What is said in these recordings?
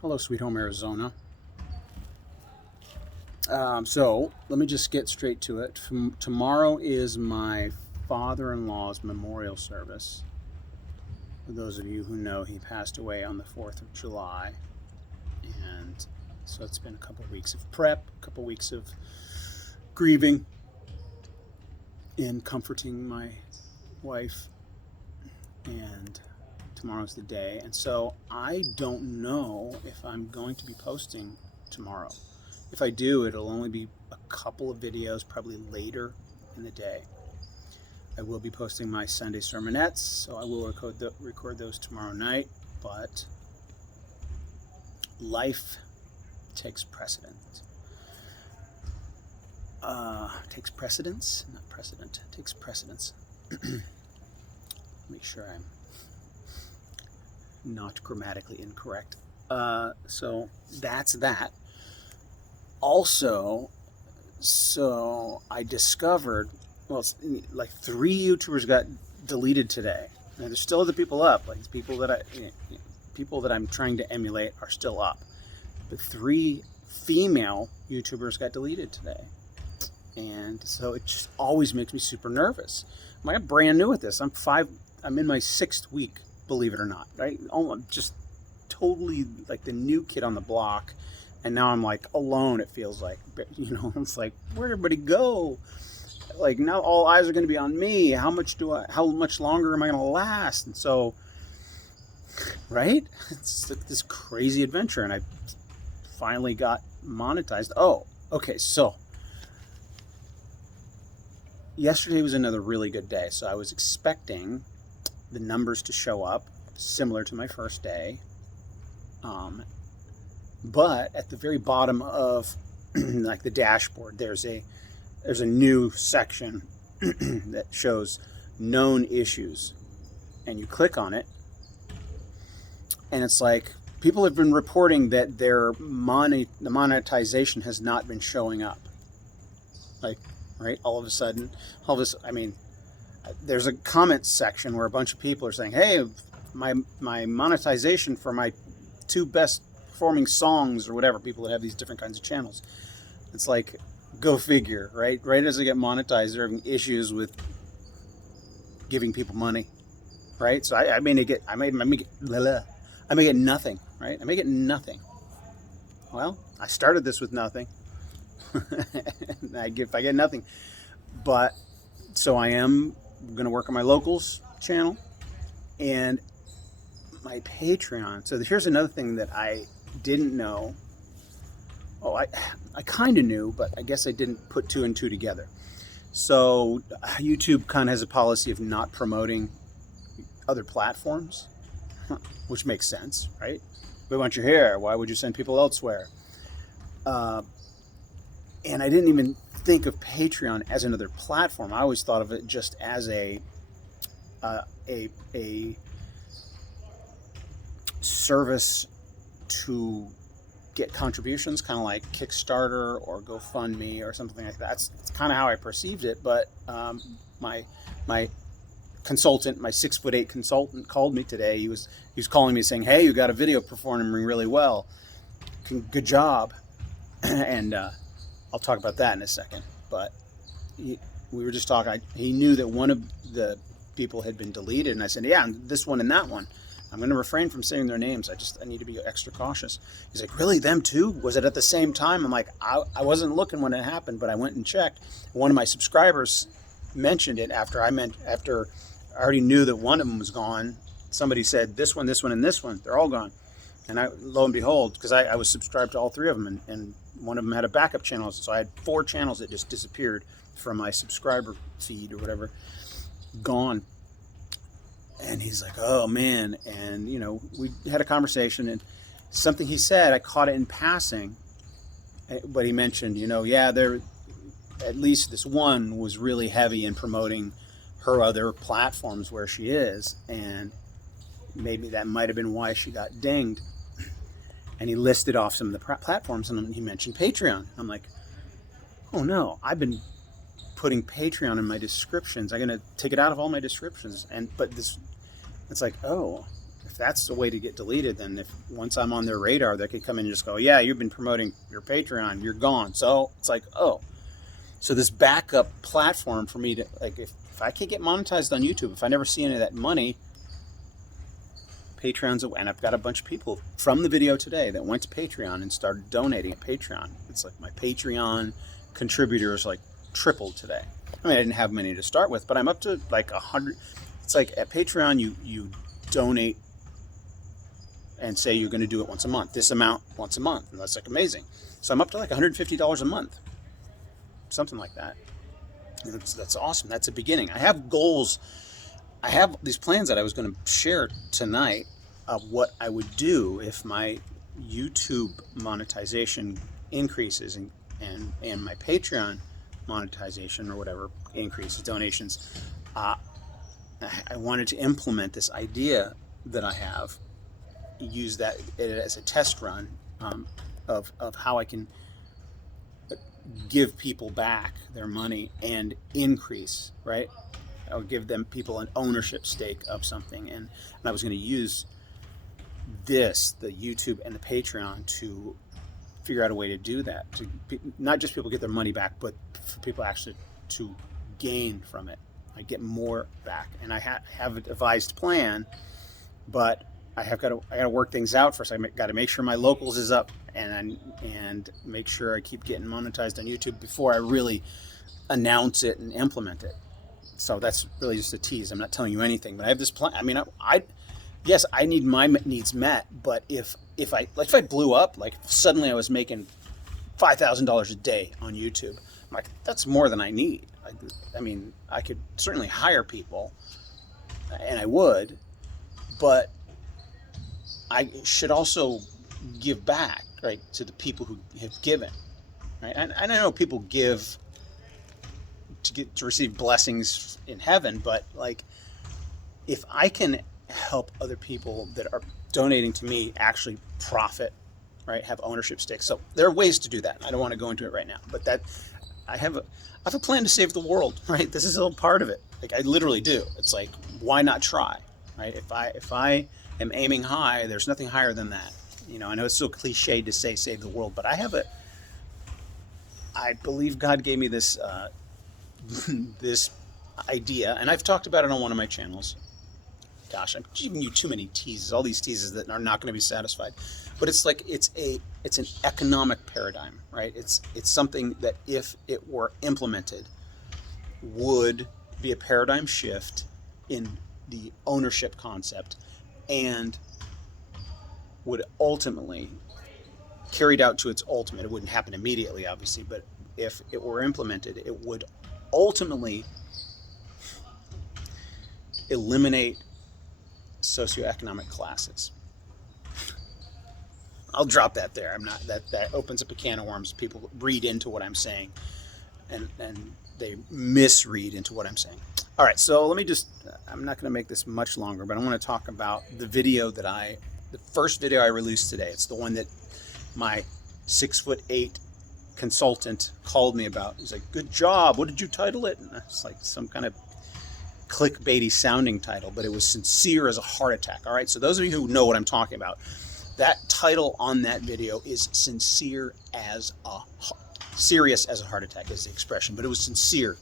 Hello, Sweet Home, Arizona. So let me just get straight to it. Tomorrow is my father-in-law's memorial service. For those of you who know, he passed away on the 4th of July. And so it's been a couple of weeks of prep, a couple of weeks of grieving and comforting my wife. And tomorrow's the day. And so I don't know if I'm going to be posting tomorrow. If I do, it'll only be a couple of videos, probably later in the day. I will be posting my Sunday sermonettes, so I will record those tomorrow night, but life takes precedence. Takes precedence? Not precedent. Takes precedence. Make sure I'm not grammatically incorrect. So that's that. Also, so I discovered, well, like 3 YouTubers got deleted today. Now, there's still other people up, like people that I'm trying to emulate are still up, but 3 female YouTubers got deleted today, and so it just always makes me super nervous. I'm like, brand new at this. I'm in my 6th week, believe it or not. Right? I'm just totally like the new kid on the block. And now I'm like alone, it feels like, it's like, where'd everybody go? Like now all eyes are going to be on me. How much longer am I going to last? And so, right? It's like this crazy adventure. And I finally got monetized. Oh, okay. So yesterday was another really good day. So I was expecting the numbers to show up similar to my first day. But at the very bottom of like the dashboard, there's a new section that shows known issues, and you click on it, and it's like people have been reporting that the monetization has not been showing up. Like, right, all of a sudden, there's a comment section where a bunch of people are saying, "Hey, my monetization for my 2 best performing songs," or whatever, people that have these different kinds of channels. It's like, go figure, right? Right as they get monetized, they're having issues with giving people money, right? So I may get nothing, right? I may get nothing. Well, I started this with nothing. I get nothing, but so I am going to work on my locals channel and my Patreon. So here's another thing that I didn't know. Oh, I kind of knew, but I guess I didn't put 2 and 2 together. So YouTube kind of has a policy of not promoting other platforms, which makes sense, right? We want you here. Why would you send people elsewhere? And I didn't even think of Patreon as another platform. I always thought of it just as a service to get contributions, kind of like Kickstarter or GoFundMe or something like that. That's kind of how I perceived it. But my consultant, my 6'8" consultant, called me today. He was calling me saying, "Hey, you got a video performing really well. Good job." And I'll talk about that in a second. But we were just talking. He knew that one of the people had been deleted, and I said, "Yeah, this one and that one. I'm going to refrain from saying their names. I need to be extra cautious." He's like, "Really, them too? Was it at the same time?" I'm like, I wasn't looking when it happened, but I went and checked. One of my subscribers mentioned it after I already knew that one of them was gone. Somebody said, this one, and this one, they're all gone. And lo and behold, because I was subscribed to all 3 of them, and one of them had a backup channel. So I had 4 channels that just disappeared from my subscriber feed or whatever, gone. And he's like, "Oh man." And we had a conversation, and something he said, I caught it in passing, but he mentioned, yeah, there, at least this one was really heavy in promoting her other platforms where she is, and maybe that might have been why she got dinged. And he listed off some of the platforms, and he mentioned Patreon. I'm like, oh no, I've been putting Patreon in my descriptions. I'm going to take it out of all my descriptions. But it's like, oh, if that's the way to get deleted, then if once I'm on their radar, they could come in and just go, yeah, you've been promoting your Patreon, you're gone. So it's like, oh, so this backup platform for me to, like, if I can't get monetized on YouTube, if I never see any of that money, Patreon's away. And I've got a bunch of people from the video today that went to Patreon and started donating at Patreon. It's like my Patreon contributors like tripled today. I mean, I didn't have many to start with, but I'm up to like 100. It's like at Patreon, you donate and say you're going to do it once a month, this amount once a month. And that's like amazing. So I'm up to like $150 a month, something like that. And that's awesome. That's a beginning. I have goals. I have these plans that I was going to share tonight of what I would do if my YouTube monetization increases and my Patreon monetization or whatever increases, donations. I wanted to implement this idea that I have, use that as a test run of how I can give people back their money and increase, right? I'll give them people an ownership stake of something, and I was going to use this, the YouTube and the Patreon, to figure out a way to do that, to not just people get their money back, but for people actually to gain from it. I get more back, and I have a devised plan, but I got to work things out first. I got to make sure my locals is up, and make sure I keep getting monetized on YouTube before I really announce it and implement it. So that's really just a tease. I'm not telling you anything, but I have this plan. I mean, yes, I need my needs met, but if I blew up, like suddenly I was making $5,000 a day on YouTube, I'm like, that's more than I need. I mean, I could certainly hire people, and I would, but I should also give back, right, to the people who have given, right? And I know people give to receive blessings in heaven, but like, if I can help other people that are donating to me actually profit, right, have ownership stakes. So there are ways to do that. I don't want to go into it right now, but that I have a plan to save the world, right? This is a little part of it. Like, I literally do. It's like, why not try, right? If I am aiming high, there's nothing higher than that. You know, I know it's so cliched to say save the world, but I believe God gave me this this idea, and I've talked about it on one of my channels. Gosh, I'm giving you too many teases, all these teases that are not going to be satisfied. But it's like, it's an economic paradigm, right? It's something that, if it were implemented, would be a paradigm shift in the ownership concept, and would ultimately, carried out to its ultimate, it wouldn't happen immediately, obviously, but if it were implemented, it would ultimately eliminate socioeconomic classes. I'll drop that there. I'm not that opens up a can of worms. People read into what I'm saying, and they misread into what I'm saying. All right, so let me I'm not going to make this much longer, but I want to talk about the video the first video I released today. It's the one that my 6'8" consultant called me about. He's like, "Good job. What did you title it?" And it's like some kind of clickbaity sounding title, but it was Sincere as a Heart Attack. All right, so those of you who know what I'm talking about, that title on that video is Serious as a Heart Attack is the expression, but it was sincere.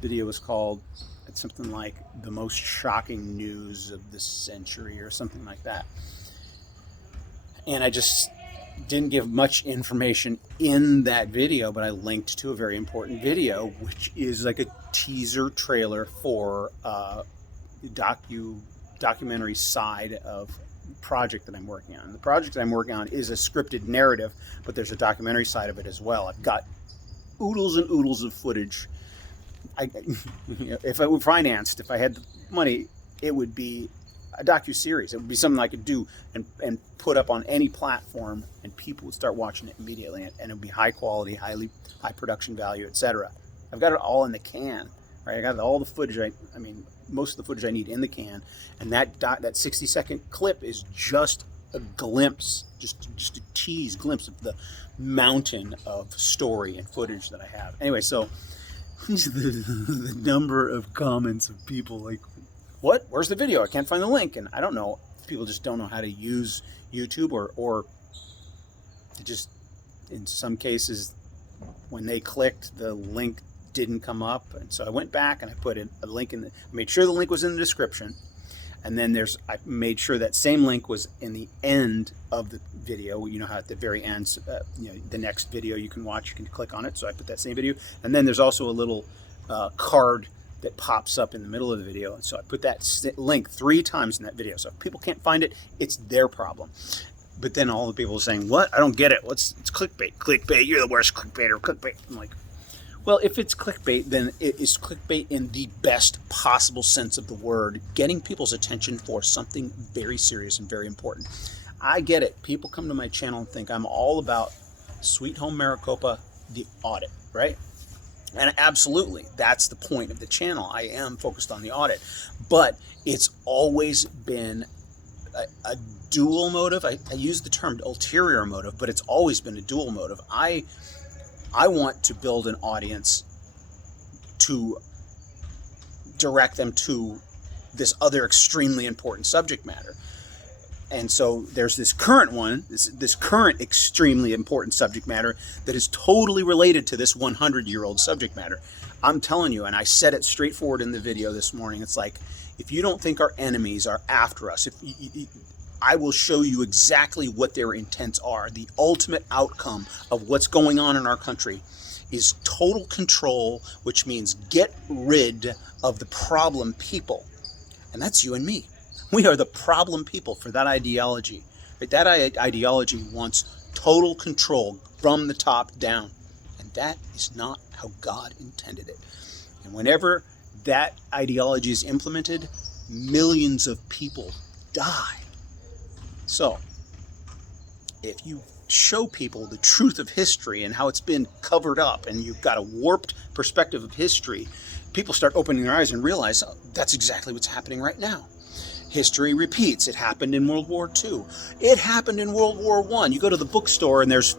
Video was called, it's something like The Most Shocking News of the Century or something like that. And I just didn't give much information in that video, but I linked to a very important video, which is like a teaser trailer for documentary side of project that I'm working on. The project that I'm working on is a scripted narrative, but there's a documentary side of it as well. I've got oodles and oodles of footage. If I were financed, if I had the money, it would be a docu-series. It would be something I could do and put up on any platform, and people would start watching it immediately, and it would be high quality, high production value, etc. I've got it all in the can, right? I got all the footage. I mean, most of the footage I need in the can, and that 60-second clip is just a glimpse, just a tease glimpse of the mountain of story and footage that I have. Anyway, so the number of comments of people like, what? Where's the video? I can't find the link. And I don't know. People just don't know how to use YouTube, or it just, in some cases, when they clicked, the link didn't come up. And so I went back and I put in a link in made sure the link was in the description. And then I made sure that same link was in the end of the video. You know how at the very end, the next video you can watch, you can click on it. So I put that same video. And then there's also a little card that pops up in the middle of the video. And so I put that link 3 times in that video. So if people can't find it, it's their problem. But then all the people are saying, what? I don't get it. It's clickbait. Clickbait. You're the worst clickbaiter. Clickbait. I'm like, well, if it's clickbait, then it is clickbait in the best possible sense of the word, getting people's attention for something very serious and very important. I get it. People come to my channel and think I'm all about Sweet Home Maricopa, the audit, right? And absolutely, that's the point of the channel. I am focused on the audit. But it's always been a dual motive. I use the term ulterior motive, but it's always been a dual motive. I want to build an audience to direct them to this other extremely important subject matter. And so there's this current one, this current extremely important subject matter that is totally related to this 100-year-old subject matter. I'm telling you, and I said it straightforward in the video this morning, it's like, if you don't think our enemies are after us, I will show you exactly what their intents are. The ultimate outcome of what's going on in our country is total control, which means get rid of the problem people. And that's you and me. We are the problem people for that ideology. Right? That ideology wants total control from the top down. And that is not how God intended it. And whenever that ideology is implemented, millions of people die. So, if you show people the truth of history and how it's been covered up, and you've got a warped perspective of history, people start opening their eyes and realize, oh, that's exactly what's happening right now. History repeats. It happened in World War II. It happened in World War I. You go to the bookstore and there's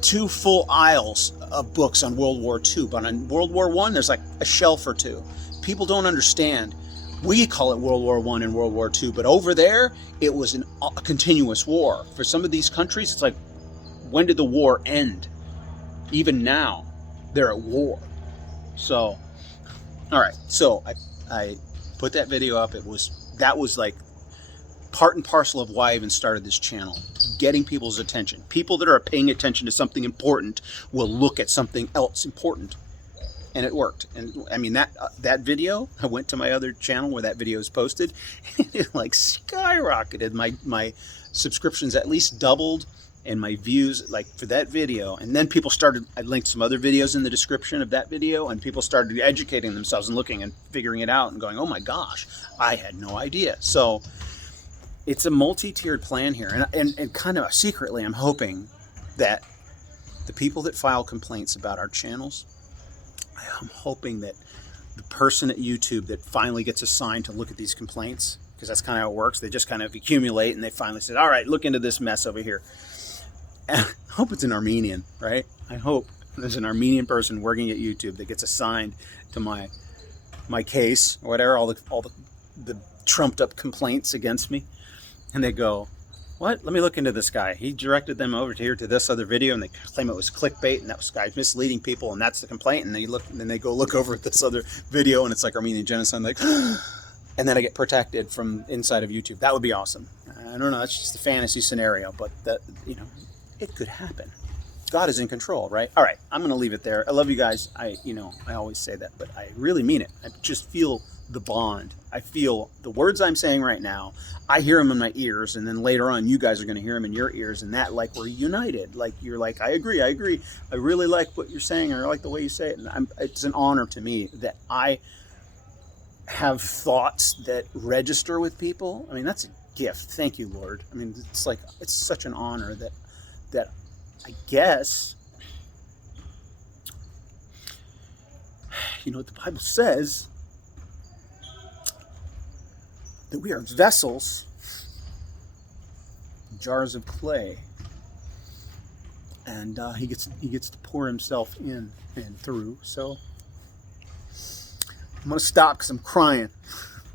2 full aisles of books on World War II, but on World War I, there's like a shelf or 2. People don't understand. We call it World War I and World War II, but over there, it was a continuous war. For some of these countries, it's like, when did the war end? Even now, they're at war. So, all right. So I put that video up. That was like part and parcel of why I even started this channel, getting people's attention. People that are paying attention to something important will look at something else important. And it worked. And I mean, that video, I went to my other channel where that video is posted, and it like skyrocketed. My subscriptions at least doubled, and my views, like, for that video. And then people started, I linked some other videos in the description of that video, and people started educating themselves and looking and figuring it out and going, oh my gosh, I had no idea. So it's a multi-tiered plan here. And kind of secretly, I'm hoping that the people that file complaints about our channels, I'm hoping that the person at YouTube that finally gets assigned to look at these complaints, because that's kind of how it works, they just kind of accumulate and they finally say, all right, look into this mess over here. And I hope it's an Armenian, right? I hope there's an Armenian person working at YouTube that gets assigned to my case, or whatever, all the trumped up complaints against me. And they go, what? Let me look into this guy. He directed them over here to this other video, and they claim it was clickbait, and that was guy's misleading people, and that's the complaint. And then they go look over at this other video, and it's like Armenian genocide. Like, and then I get protected from inside of YouTube. That would be awesome. I don't know. That's just a fantasy scenario, but that, it could happen. God is in control, right? All right, I'm going to leave it there. I love you guys. I always say that, but I really mean it. I just feel the bond. I feel the words I'm saying right now. I hear them in my ears, and then later on, you guys are going to hear them in your ears, and that, like, we're united. Like, you're like, I agree. I really like what you're saying, or I like the way you say it. And it's an honor to me that I have thoughts that register with people. I mean, that's a gift. Thank you, Lord. I mean, it's such an honor that I guess, what the Bible says, that we are vessels, jars of clay, and he gets to pour himself in and through. So I'm gonna stop because I'm crying.